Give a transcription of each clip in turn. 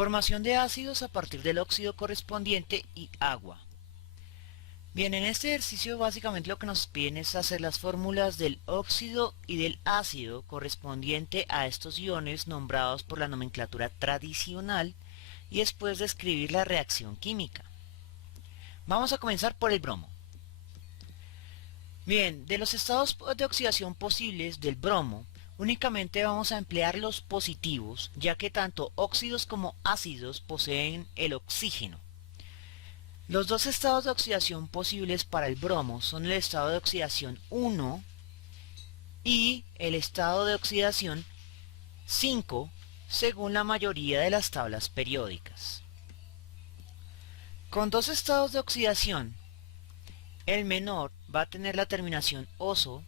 Formación de ácidos a partir del óxido correspondiente y agua. Bien, en este ejercicio básicamente lo que nos piden es hacer las fórmulas del óxido y del ácido correspondiente a estos iones nombrados por la nomenclatura tradicional y después describir la reacción química. Vamos a comenzar por el bromo. Bien, de los estados de oxidación posibles del bromo, únicamente vamos a emplear los positivos, ya que tanto óxidos como ácidos poseen el oxígeno. Los dos estados de oxidación posibles para el bromo son el estado de oxidación 1 y el estado de oxidación 5, según la mayoría de las tablas periódicas. Con dos estados de oxidación, el menor va a tener la terminación oso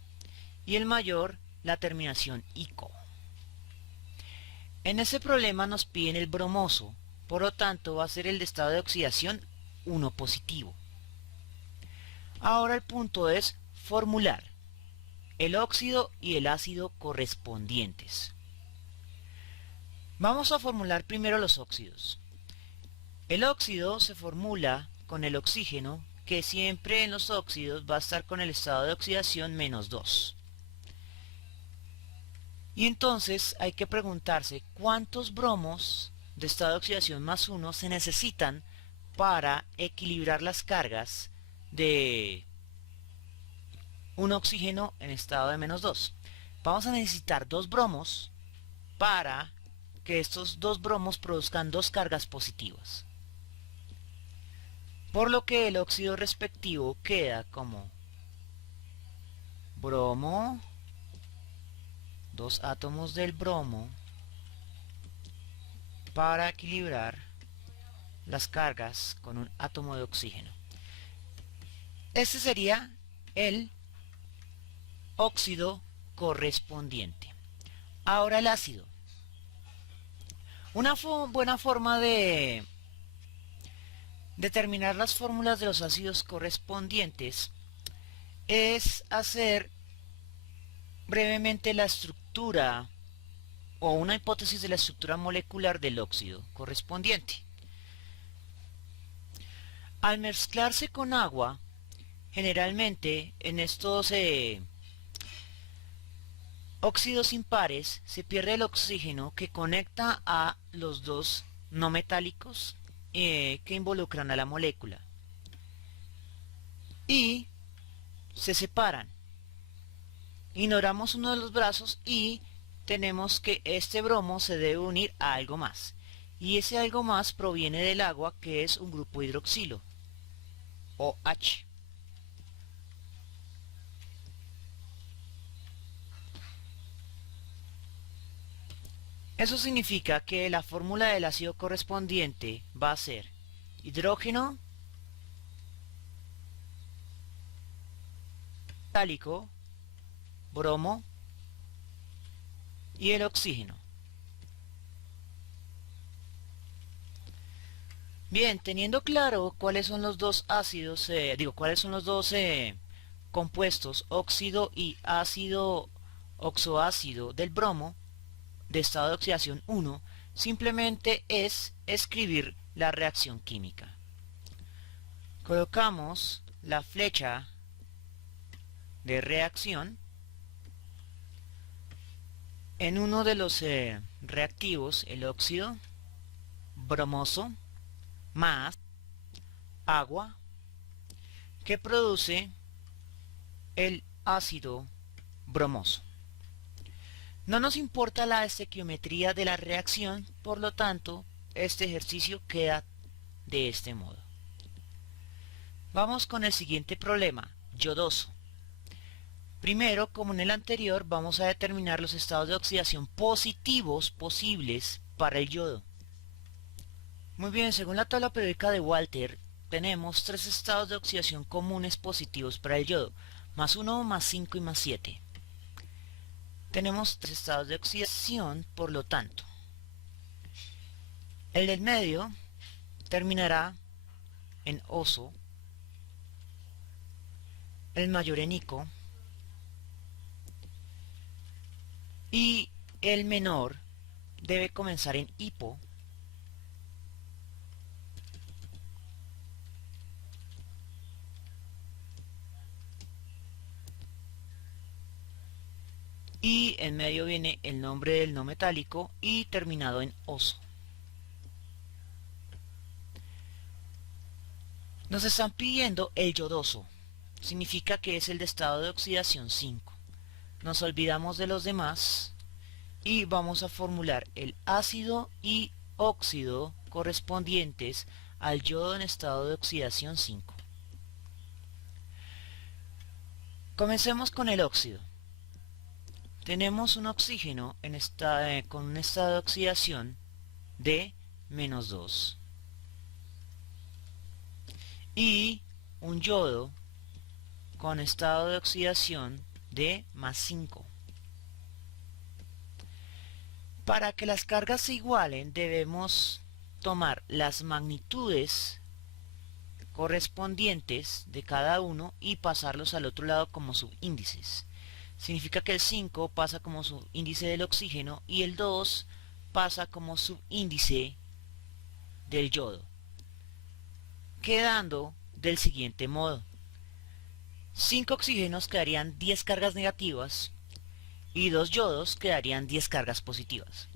y el mayor la terminación ico. En este problema nos piden el bromoso, por lo tanto va a ser el de estado de oxidación 1 positivo. Ahora el punto es formular el óxido y el ácido correspondientes. Vamos a formular primero los óxidos. El óxido se formula con el oxígeno, que siempre en los óxidos va a estar con el estado de oxidación -2. Y entonces hay que preguntarse cuántos bromos de estado de oxidación +1 se necesitan para equilibrar las cargas de un oxígeno en estado de -2. Vamos a necesitar 2 bromos para que estos 2 bromos produzcan 2 cargas positivas. Por lo que el óxido respectivo queda como bromo, 2 átomos del bromo para equilibrar las cargas con un átomo de oxígeno. Este sería el óxido correspondiente. Ahora el ácido. Una buena forma de determinar las fórmulas de los ácidos correspondientes es hacer brevemente la estructura o una hipótesis de la estructura molecular del óxido correspondiente. Al mezclarse con agua, generalmente en estos óxidos impares se pierde el oxígeno que conecta a los dos no metálicos que involucran a la molécula y se separan. Ignoramos uno de los brazos y tenemos que este bromo se debe unir a algo más, y ese algo más proviene del agua, que es un grupo hidroxilo, OH. Eso significa que la fórmula del ácido correspondiente va a ser hidrógeno metálico, bromo y el oxígeno. Bien, teniendo claro cuáles son los dos ácidos, cuáles son los dos compuestos, óxido y ácido oxoácido del bromo, de estado de oxidación 1, simplemente es escribir la reacción química. Colocamos la flecha de reacción en uno de los reactivos, el óxido bromoso más agua, que produce el ácido bromoso. No nos importa la estequiometría de la reacción, por lo tanto, este ejercicio queda de este modo. Vamos con el siguiente problema, yodoso. Primero, como en el anterior, vamos a determinar los estados de oxidación positivos posibles para el yodo. Muy bien, según la tabla periódica de Walter, tenemos 3 estados de oxidación comunes positivos para el yodo, +1, +5 y +7. Tenemos 3 estados de oxidación, por lo tanto, el del medio terminará en oso, el mayor en ico y el menor debe comenzar en hipo y en medio viene el nombre del no metálico y terminado en oso. Nos están pidiendo el yodoso, significa que es el de estado de oxidación 5. Nos olvidamos de los demás y vamos a formular el ácido y óxido correspondientes al yodo en estado de oxidación 5. Comencemos con el óxido. Tenemos un oxígeno con un estado de oxidación de -2 y un yodo con estado de oxidación de +5. Para que las cargas se igualen debemos tomar las magnitudes correspondientes de cada uno y pasarlos al otro lado como subíndices. Significa que el 5 pasa como subíndice del oxígeno y el 2 pasa como subíndice del yodo, quedando del siguiente modo: 5 oxígenos quedarían 10 cargas negativas y 2 yodos quedarían 10 cargas positivas.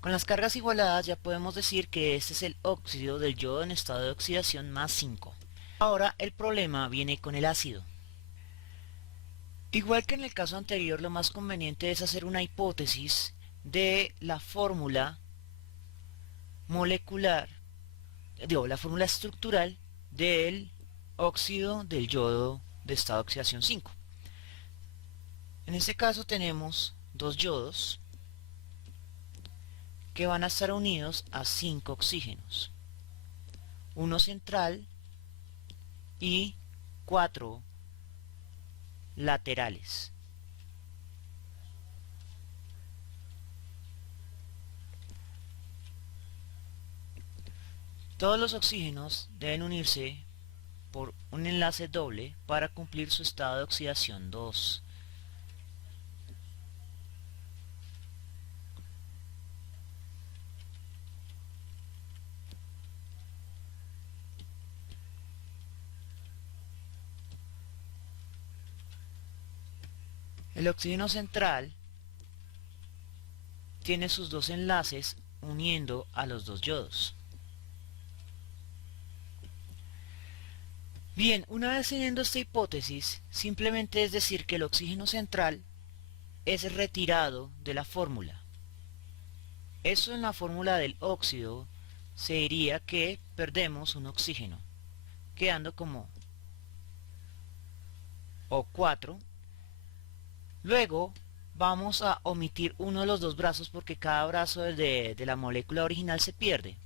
Con las cargas igualadas ya podemos decir que este es el óxido del yodo en estado de oxidación +5. Ahora el problema viene con el ácido. Igual que en el caso anterior, lo más conveniente es hacer una hipótesis de la fórmula molecular, la fórmula estructural del óxido del yodo de estado de oxidación 5. En este caso tenemos dos yodos que van a estar unidos a 5 oxígenos, uno central y 4 laterales. Todos los oxígenos deben unirse por un enlace doble para cumplir su estado de oxidación 2. El oxígeno central tiene sus dos enlaces uniendo a los dos yodos. Bien, una vez teniendo esta hipótesis, simplemente es decir que el oxígeno central es retirado de la fórmula. Eso en la fórmula del óxido se diría que perdemos un oxígeno, quedando como O4. Luego vamos a omitir uno de los dos brazos porque cada brazo de la molécula original se pierde.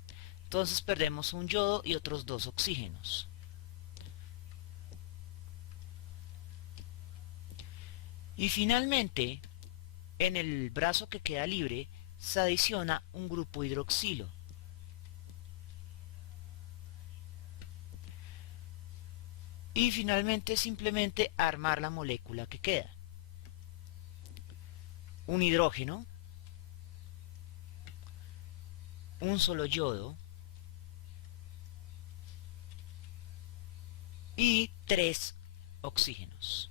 Entonces perdemos un yodo y otros dos oxígenos. Y finalmente, en el brazo que queda libre, se adiciona un grupo hidroxilo. Y finalmente simplemente armar la molécula que queda. Un hidrógeno, un solo yodo y 3 oxígenos.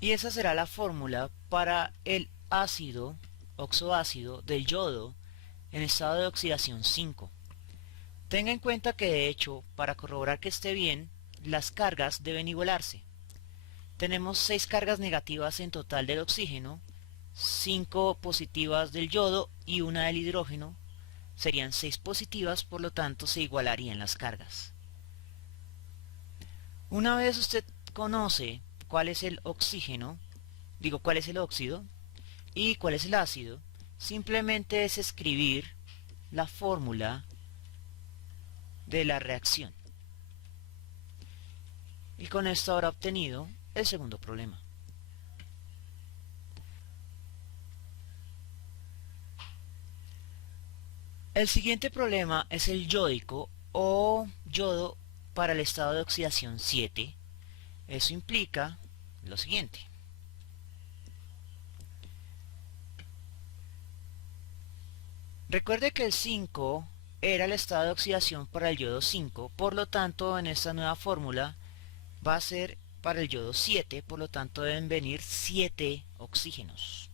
Y esa será la fórmula para el ácido oxoácido del yodo en estado de oxidación 5. Tenga en cuenta que de hecho, para corroborar que esté bien, las cargas deben igualarse. Tenemos 6 cargas negativas en total del oxígeno, 5 positivas del yodo y una del hidrógeno. Serían 6 positivas, por lo tanto se igualarían las cargas. Una vez usted conoce cuál es el oxígeno, cuál es el óxido y cuál es el ácido, simplemente es escribir la fórmula de la reacción. Y con esto habrá obtenido el segundo problema. El siguiente problema es el yódico o yodo para el estado de oxidación 7. Eso implica lo siguiente. Recuerde que el 5 era el estado de oxidación para el yodo 5, por lo tanto en esta nueva fórmula va a ser para el yodo 7, por lo tanto deben venir 7 oxígenos.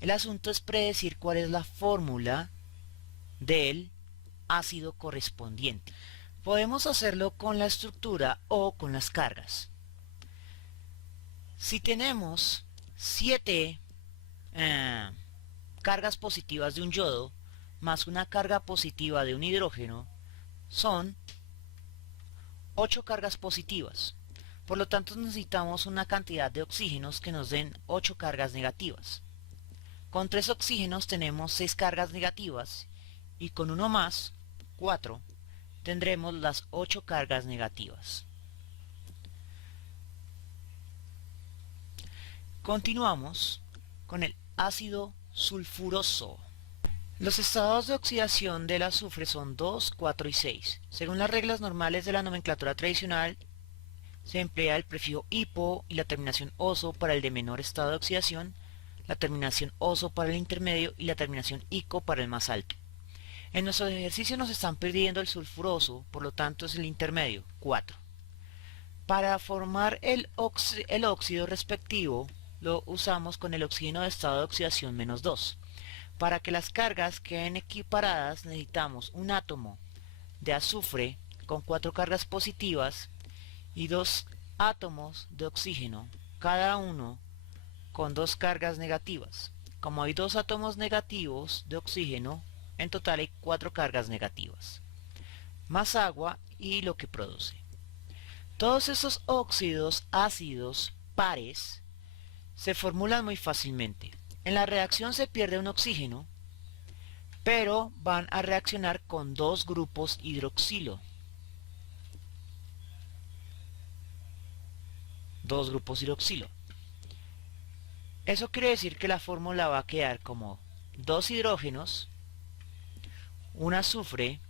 El asunto es predecir cuál es la fórmula del ácido correspondiente. Podemos hacerlo con la estructura o con las cargas. Si tenemos 7 cargas positivas de un yodo más una carga positiva de un hidrógeno, son 8 cargas positivas. Por lo tanto necesitamos una cantidad de oxígenos que nos den 8 cargas negativas. Con 3 oxígenos tenemos 6 cargas negativas y con uno más, 4, tendremos las 8 cargas negativas. Continuamos con el ácido sulfuroso. Los estados de oxidación del azufre son 2, 4 y 6. Según las reglas normales de la nomenclatura tradicional, se emplea el prefijo hipo y la terminación oso para el de menor estado de oxidación, la terminación oso para el intermedio y la terminación ico para el más alto. En nuestros ejercicios nos están pidiendo el sulfuroso, por lo tanto es el intermedio, 4. Para formar el óxido respectivo, lo usamos con el oxígeno de estado de oxidación menos 2. Para que las cargas queden equiparadas necesitamos un átomo de azufre con 4 cargas positivas y 2 átomos de oxígeno, cada uno con 2 cargas negativas. Como hay 2 átomos negativos de oxígeno, en total hay 4 cargas negativas, más agua y lo que produce. Todos estos óxidos ácidos pares se formulan muy fácilmente. En la reacción se pierde un oxígeno, pero van a reaccionar con 2 grupos hidroxilo. 2 grupos hidroxilo. Eso quiere decir que la fórmula va a quedar como 2 hidrógenos, un azufre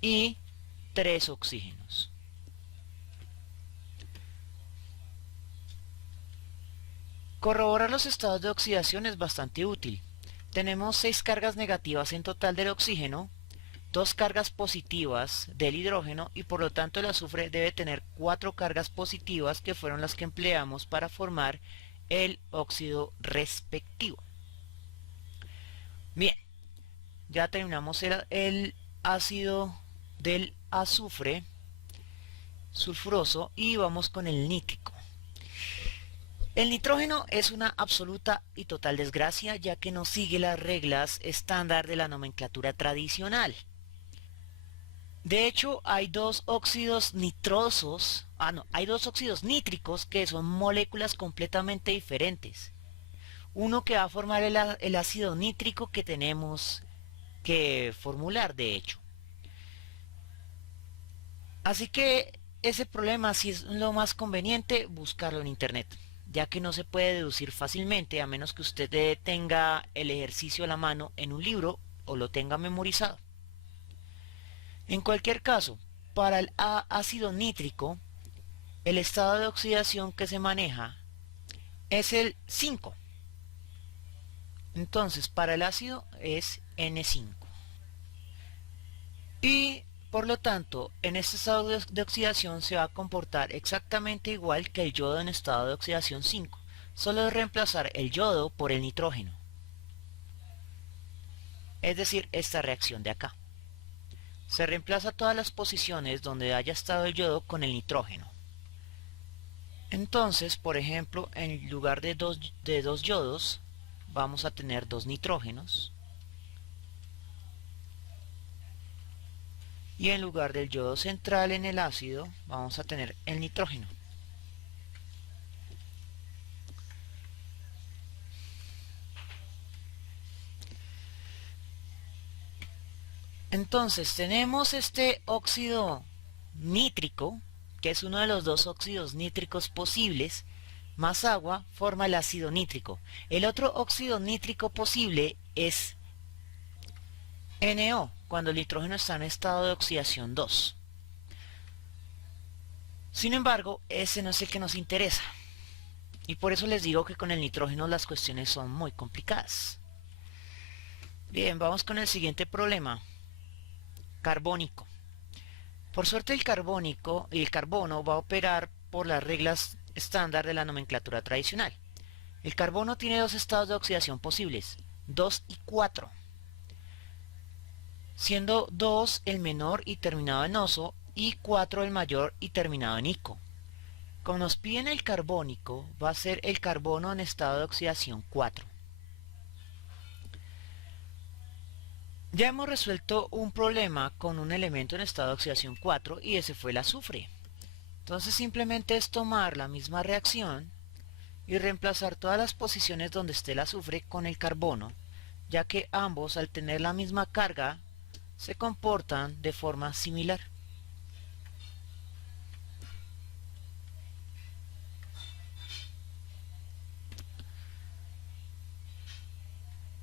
y 3 oxígenos. Corroborar los estados de oxidación es bastante útil. Tenemos 6 cargas negativas en total del oxígeno, 2 cargas positivas del hidrógeno y por lo tanto el azufre debe tener 4 cargas positivas que fueron las que empleamos para formar el óxido respectivo. Bien, ya terminamos el ácido del azufre sulfuroso y vamos con el nítrico. El nitrógeno es una absoluta y total desgracia, ya que no sigue las reglas estándar de la nomenclatura tradicional. De hecho, hay 2 óxidos nitrosos, hay 2 óxidos nítricos que son moléculas completamente diferentes. Uno que va a formar el ácido nítrico que tenemos que formular, de hecho. Así que ese problema sí es lo más conveniente buscarlo en internet, ya que no se puede deducir fácilmente a menos que usted tenga el ejercicio a la mano en un libro o lo tenga memorizado. En cualquier caso, para el ácido nítrico, el estado de oxidación que se maneja es el 5. Entonces, para el ácido es N5. Y por lo tanto, en este estado de oxidación se va a comportar exactamente igual que el yodo en estado de oxidación 5. Solo es reemplazar el yodo por el nitrógeno. Es decir, esta reacción de acá. Se reemplaza todas las posiciones donde haya estado el yodo con el nitrógeno. Entonces, por ejemplo, en lugar de dos yodos, vamos a tener 2 nitrógenos. Y en lugar del yodo central en el ácido, vamos a tener el nitrógeno. Entonces tenemos este óxido nítrico, que es uno de los 2 óxidos nítricos posibles, más agua forma el ácido nítrico. El otro óxido nítrico posible es NO, cuando el nitrógeno está en estado de oxidación 2. Sin embargo, ese no es el que nos interesa. Y por eso les digo que con el nitrógeno las cuestiones son muy complicadas. Bien, vamos con el siguiente problema. Carbónico. Por suerte el carbónico y el carbono va a operar por las reglas estándar de la nomenclatura tradicional. El carbono tiene dos estados de oxidación posibles, 2 y 4, siendo 2 el menor y terminado en oso y 4 el mayor y terminado en ico. Como nos piden el carbónico, va a ser el carbono en estado de oxidación 4. Ya hemos resuelto un problema con un elemento en estado de oxidación 4 y ese fue el azufre. Entonces simplemente es tomar la misma reacción y reemplazar todas las posiciones donde esté el azufre con el carbono, ya que ambos al tener la misma carga se comportan de forma similar.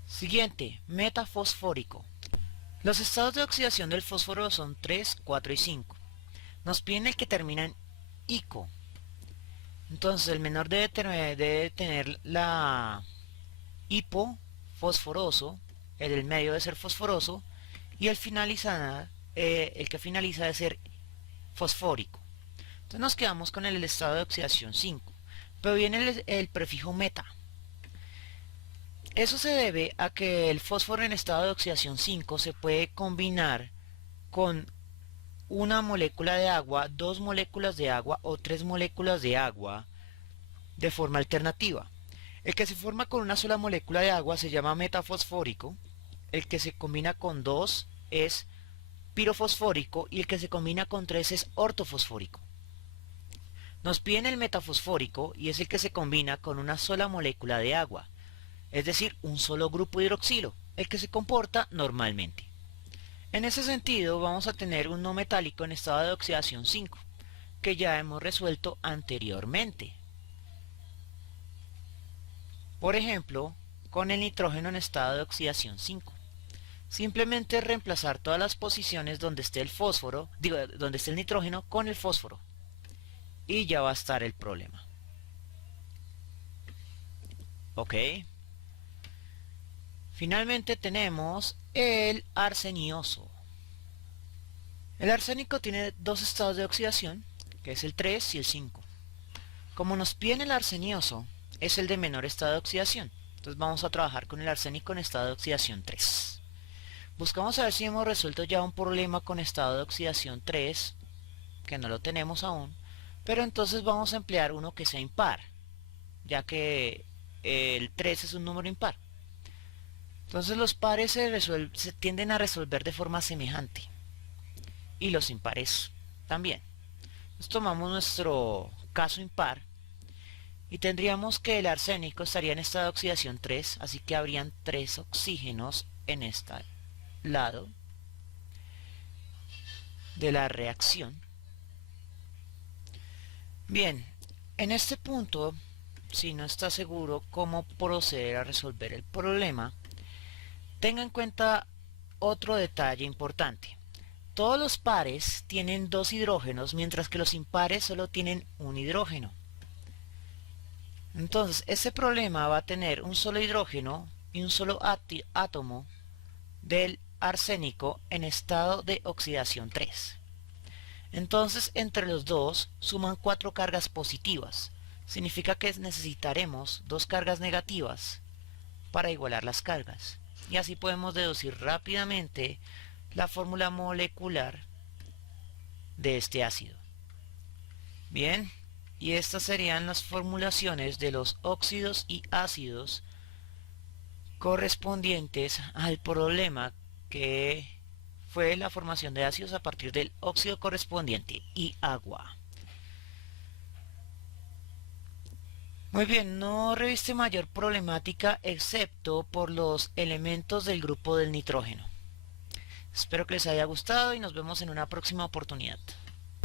Siguiente, metafosfórico. Los estados de oxidación del fósforo son 3, 4 y 5. Nos piden el que termina en ico. Entonces el menor debe tener la hipofosforoso, el del medio debe ser fosforoso y el que finaliza debe ser fosfórico. Entonces nos quedamos con el estado de oxidación 5, pero viene el prefijo meta. Eso se debe a que el fósforo en estado de oxidación 5 se puede combinar con una molécula de agua, 2 moléculas de agua o 3 moléculas de agua de forma alternativa. El que se forma con una sola molécula de agua se llama metafosfórico, el que se combina con 2 es pirofosfórico y el que se combina con 3 es ortofosfórico. Nos piden el metafosfórico y es el que se combina con una sola molécula de agua, es decir, un solo grupo hidroxilo, el que se comporta normalmente. En ese sentido vamos a tener un no metálico en estado de oxidación 5, que ya hemos resuelto anteriormente. Por ejemplo, con el nitrógeno en estado de oxidación 5. Simplemente reemplazar todas las posiciones donde esté el donde esté el nitrógeno con el fósforo. Y ya va a estar el problema. Ok. Finalmente tenemos el arsenioso. El arsénico tiene dos estados de oxidación, que es el 3 y el 5. Como nos piden el arsenioso, es el de menor estado de oxidación. Entonces vamos a trabajar con el arsénico en estado de oxidación 3. Buscamos a ver si hemos resuelto ya un problema con estado de oxidación 3, que no lo tenemos aún, pero entonces vamos a emplear uno que sea impar, ya que el 3 es un número impar. Entonces los pares se tienden a resolver de forma semejante y los impares también. Entonces tomamos nuestro caso impar y tendríamos que el arsénico estaría en estado de oxidación 3, así que habrían 3 oxígenos en este lado de la reacción. Bien, en este punto, si no está seguro cómo proceder a resolver el problema, tenga en cuenta otro detalle importante. Todos los pares tienen 2 hidrógenos, mientras que los impares solo tienen un hidrógeno. Entonces, este problema va a tener un solo hidrógeno y un solo átomo del arsénico en estado de oxidación 3. Entonces, entre los dos suman 4 cargas positivas. Significa que necesitaremos 2 cargas negativas para igualar las cargas. Y así podemos deducir rápidamente la fórmula molecular de este ácido. Bien, y estas serían las formulaciones de los óxidos y ácidos correspondientes al problema que fue la formación de ácidos a partir del óxido correspondiente y agua. Muy bien, no reviste mayor problemática excepto por los elementos del grupo del nitrógeno. Espero que les haya gustado y nos vemos en una próxima oportunidad.